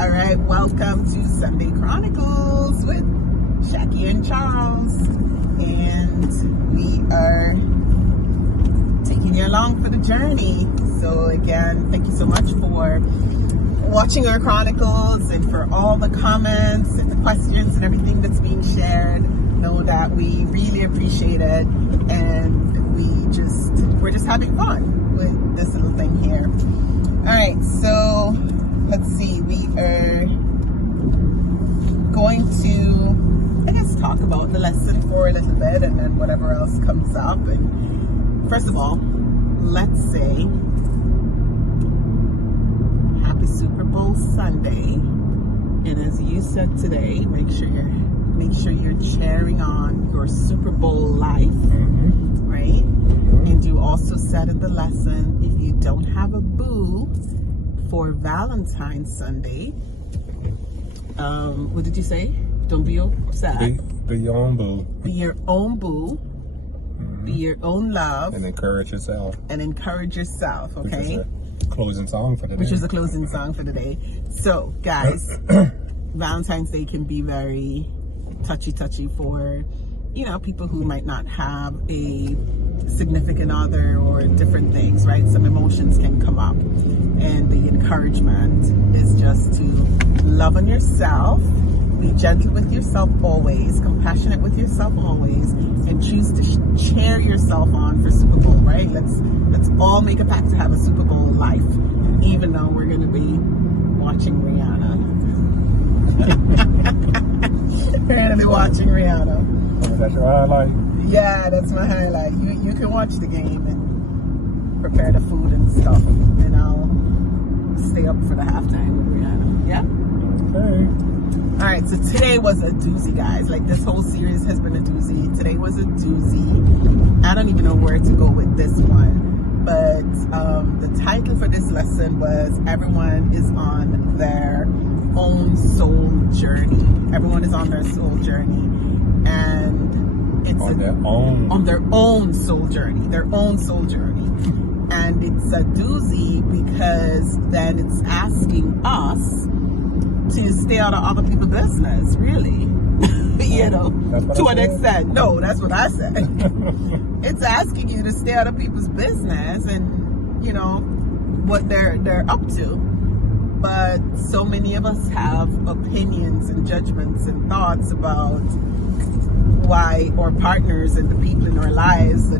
All right, welcome to Sunday Chronicles with Shaky and Charles. And we are taking you along for the journey. So again, thank you so much for watching our Chronicles and for all the comments and the questions and everything that's being shared. Know that we really appreciate it, and we're just having fun with this little thing here. All right, so let's see. We are going to, I guess, talk about the lesson for a little bit, and then whatever else comes up. And first of all, let's say happy Super Bowl Sunday. And as you said today, make sure you're cheering on your Super Bowl life, right? And you also said in the lesson, if you don't have a boo for Valentine's Sunday, what did you say? Don't be sad. Be your own boo. Be your own boo. Be your own love. And encourage yourself. Okay? Which is the closing song for the day. Which is the closing song for the day. So, guys, Valentine's Day can be very touchy for, people who might not have a significant other or different things, right? Some emotions can come up. And the encouragement is just to love on yourself, be gentle with yourself always, compassionate with yourself always, and choose to cheer yourself on for Super Bowl, right? Let's all make a pact to have a Super Bowl life, even though we're going to be watching Rihanna. We're going to be watching Rihanna. Is that your highlight? Yeah, that's my highlight. You can watch the game and prepare the food and stuff, and I'll stay up for the halftime with Rihanna. Yeah? Okay. All right, so today was a doozy, guys. Like, this whole series has been a doozy. Today was a doozy. I don't even know where to go with this one, but the title for this lesson was Everyone is on their own soul journey. Everyone is on their soul journey, and it's on their own soul journey, and it's a doozy because then it's asking us to stay out of other people's business, really. To an extent. No, that's what I said. It's asking you to stay out of people's business and what they're up to. But so many of us have opinions and judgments and thoughts about why our partners and the people in our lives, or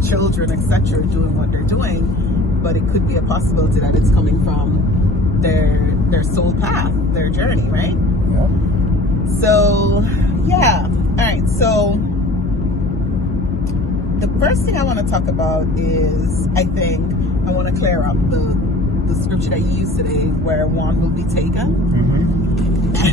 children, etc., are doing what they're doing. But it could be a possibility that it's coming from their soul path, their journey, right? Yeah. So, yeah. All right. So, the first thing I want to talk about is, I want to clear up the scripture that you used today, where one will be taken.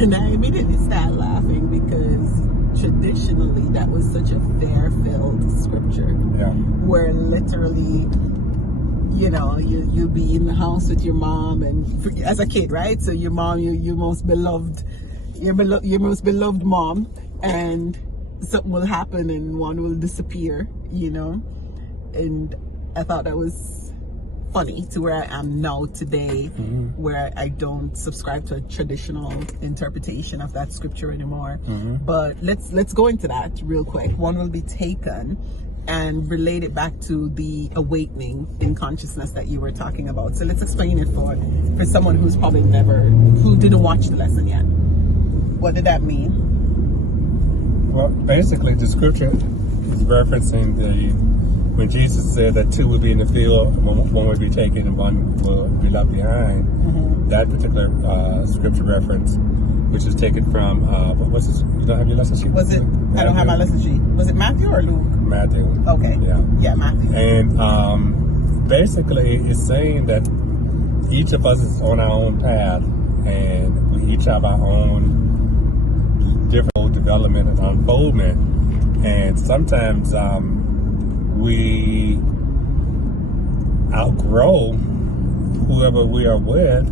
And I immediately started laughing because traditionally that was such a fear-filled scripture. Yeah. Where literally, you'll be in the house with your mom, and as a kid, right? So your mom, your most beloved mom, and something will happen and one will disappear, and I thought that was funny to where I am now today, where I don't subscribe to a traditional interpretation of that scripture anymore. But let's go into that real quick. One will be taken, and relate it back to the awakening in consciousness that you were talking about. So let's explain it for someone who's probably who didn't watch the lesson yet. What did that mean? Well, basically, the scripture is referencing when Jesus said that two would be in the field, one would be taken and one will be left behind. That particular scripture reference, which is taken from, what's this? You don't have your lesson sheet? Was it? Matthew? I don't have my lesson sheet. Was it Matthew or Luke? Matthew. Okay. Yeah, Matthew. And basically, it's saying that each of us is on our own path, and we each have our own different development and unfoldment. And sometimes we outgrow whoever we are with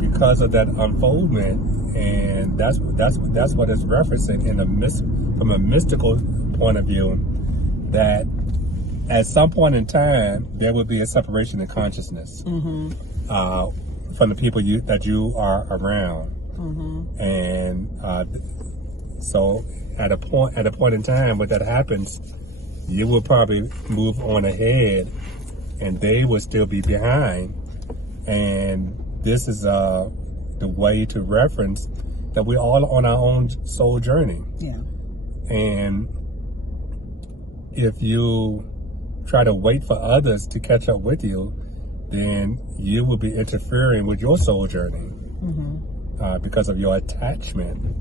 because of that unfoldment, and that's what it's referencing from a mystical point of view, that at some point in time there would be a separation in consciousness. from the people that you are around. And so at a point in time when that happens, you will probably move on ahead, and they will still be behind. And this is the way to reference that we're all on our own soul journey. Yeah. And if you try to wait for others to catch up with you, then you will be interfering with your soul journey because of your attachment.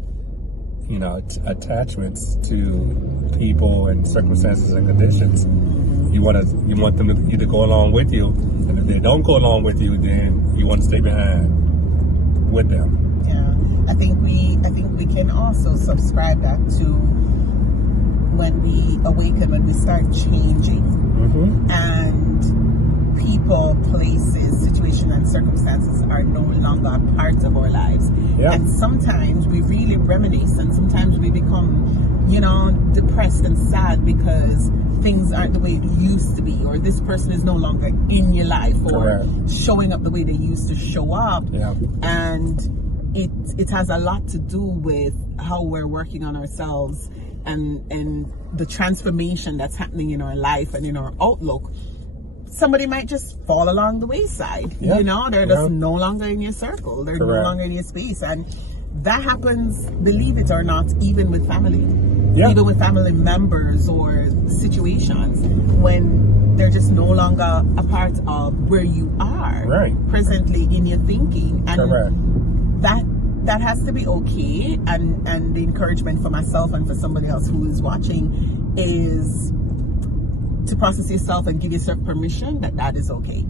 Attachments to people and circumstances and conditions. You want them to either go along with you, and if they don't go along with you, then you want to stay behind with them. Yeah, I think we can also subscribe that to when we awaken, when we start changing, and people, places, situations, and circumstances are no longer a part of our lives. Yeah. And sometimes we really reminisce, and sometimes we become, depressed and sad because things aren't the way it used to be, or this person is no longer in your life, or showing up the way they used to show up. Yeah. And it has a lot to do with how we're working on ourselves and the transformation that's happening in our life and in our outlook. Somebody might just fall along the wayside. They're just no longer in your circle. They're no longer in your space. And that happens, believe it or not, even with family. Even with family members or situations, when they're just no longer a part of where you are presently in your thinking. And that has to be okay. And the encouragement for myself and for somebody else who is watching is to process yourself and give yourself permission that is okay.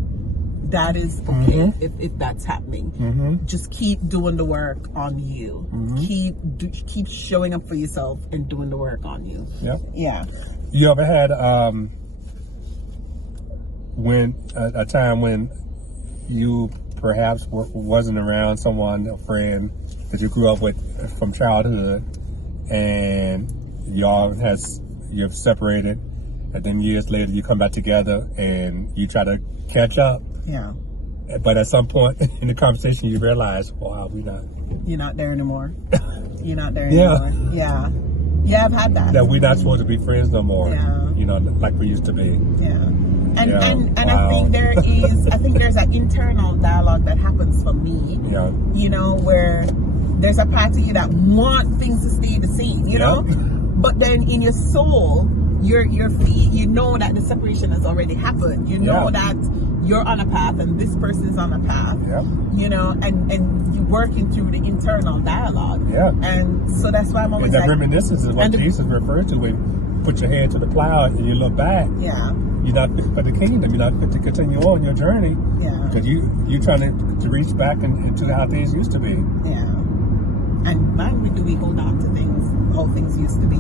That is okay if that's happening. Just keep doing the work on you. Keep showing up for yourself and doing the work on you. Yeah. You ever had a time when you perhaps wasn't around someone, a friend that you grew up with from childhood, and you've separated, and then years later you come back together and you try to catch up? Yeah. But at some point in the conversation, you realize, wow, you're not there anymore. You're not there anymore. Yeah. Yeah, I've had that. That we're not supposed to be friends no more. Yeah. Like we used to be. Yeah. And wow. I think there's an internal dialogue that happens for me. Yeah. Where there's a part of you that want things to stay the same, you know? But then in your soul, your feet, that the separation has already happened. You know that you're on a path and this person is on a path. Yeah. And you're working through the internal dialogue. Yeah. And so that's why I'm always like, reminiscence is what Jesus referred to when you put your hand to the plow and you look back. Yeah. You're not fit for the kingdom. You're not fit to continue on your journey. Yeah. Because you're trying to reach back into how things used to be. Yeah. And man, do we hold on to things, how things used to be.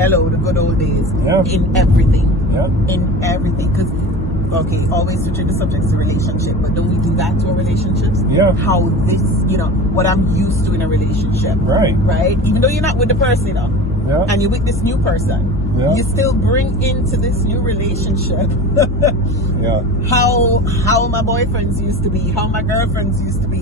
Hello, the good old days. Yeah. In everything. Yeah. In everything. Because, always switching the subjects to relationship, but don't we do that to our relationships? Yeah. How this, what I'm used to in a relationship. Right. Right? Even though you're not with the person, yeah. And you're with this new person. Yeah. You still bring into this new relationship how my boyfriends used to be, how my girlfriends used to be,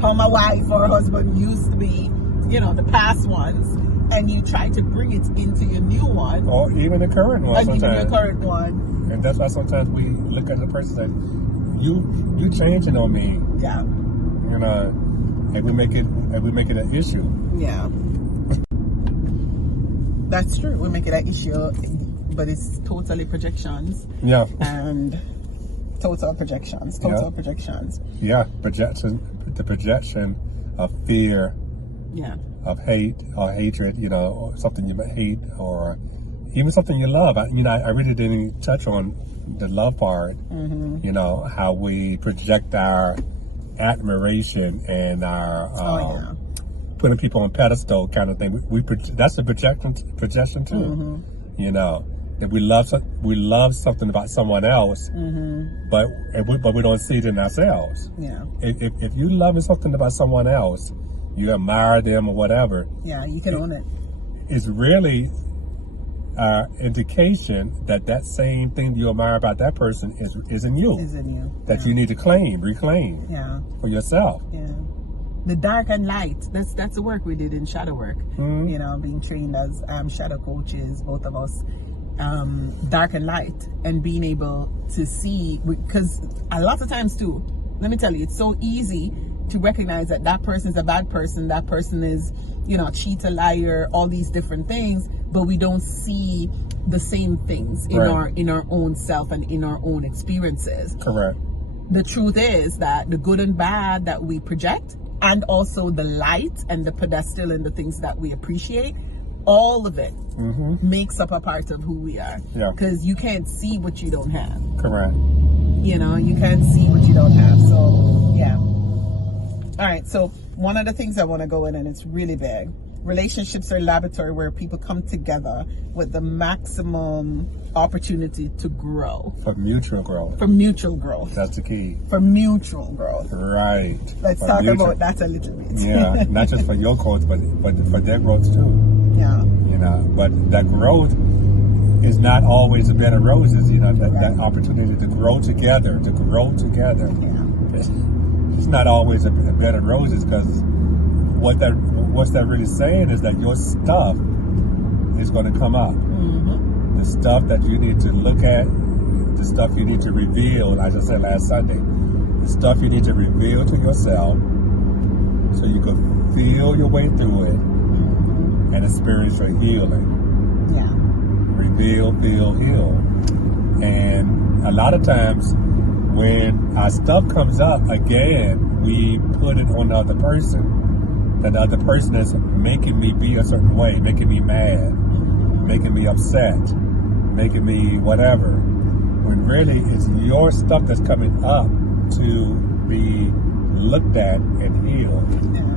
how my wife or husband used to be, the past ones, and you try to bring it into your new one. Or even the current one sometimes. Even the current one. And that's why sometimes we look at the person and say, you changing on me. Yeah. And we make it an issue. Yeah. That's true. We make it an issue, but it's totally projections. Yeah. And total projections. Yeah. The projection of fear. Yeah. Of hate or hatred, or something you hate or even something you love. I really didn't touch on the love part. How we project our admiration and our putting people on pedestal kind of thing. That's a projection too. That we love something about someone else, but we don't see it in ourselves. Yeah. If you love something about someone else, you admire them or whatever. Yeah, you can own it. It's really indication that that same thing you admire about that person is in you. Is in you. That you need to reclaim for yourself. Yeah. The dark and light. That's the work we did in shadow work. You know, being trained as shadow coaches, both of us. Dark and light, and being able to see, because a lot of times too, let me tell you, it's so easy to recognize that that person is a bad person, that person is, you know, a cheater, liar, all these different things, but we don't see the same things in our own self and in our own experiences. Correct. The truth is that the good and bad that we project, and also the light and the pedestal and the things that we appreciate, all of it makes up a part of who we are. Yeah. Because you can't see what you don't have. Correct. You know, you can't see what you don't have. So, yeah. All right. So, one of the things I want to go in, and it's really big. Relationships are a laboratory where people come together with the maximum opportunity to grow. For mutual growth. For mutual growth. That's the key. For mutual growth. Right. Let's talk about that a little bit. Yeah. Not just for your growth, but for their growth too. Yeah. You know, but that growth is not always a bed of roses. You know, that opportunity to grow together, Yeah. It's not always a bed of roses, because what's that really saying is that your stuff is going to come up. The stuff that you need to look at, the stuff you need to reveal, as I said last Sunday, the stuff you need to reveal to yourself so you can feel your way through it and experience your healing. Yeah. Reveal, feel, heal. And a lot of times when our stuff comes up, again, we put it on the other person. That the other person is making me be a certain way, making me mad, making me upset, making me whatever. When really it's your stuff that's coming up to be looked at and healed. Yeah.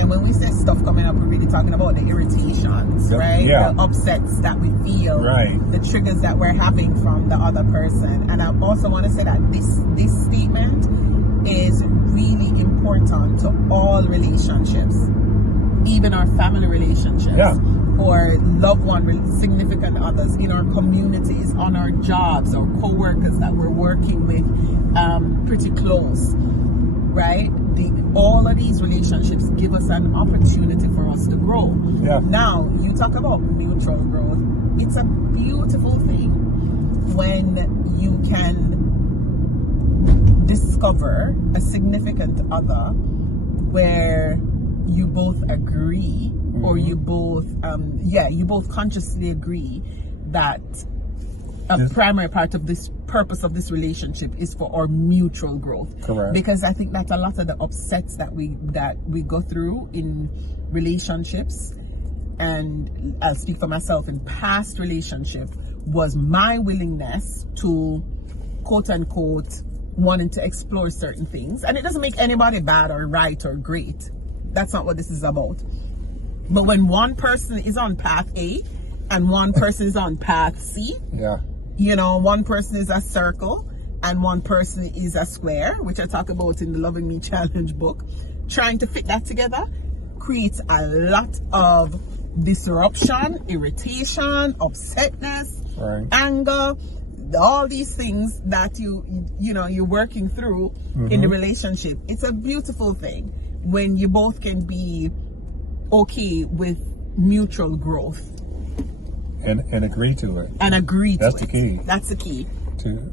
And when we say stuff coming up, we're really talking about the irritations, right? Yeah. The upsets that we feel, right? The triggers that we're having from the other person. And I also want to say that this statement is really important to all relationships, even our family relationships, or loved one, significant others, in our communities, on our jobs, or co-workers that we're working with pretty close, right? All of these relationships give us an opportunity for us to grow. Yeah. Now, you talk about mutual growth. It's a beautiful thing when you can discover a significant other where you both agree, or you both consciously agree that a primary part of this purpose of this relationship is for our mutual growth. Correct. Because I think that a lot of the upsets that we go through in relationships, and I'll speak for myself, in past relationship, was my willingness to, quote unquote, wanting to explore certain things. And it doesn't make anybody bad or right or great. That's not what this is about. But when one person is on path A and one person is on path C, you know, one person is a circle and one person is a square, which I talk about in the Loving Me Challenge book, trying to fit that together creates a lot of disruption, irritation, upsetness, anger, all these things that you're working through in the relationship. It's a beautiful thing when you both can be okay with mutual growth and agree to it. And agree to it. That's the key. That's the key. To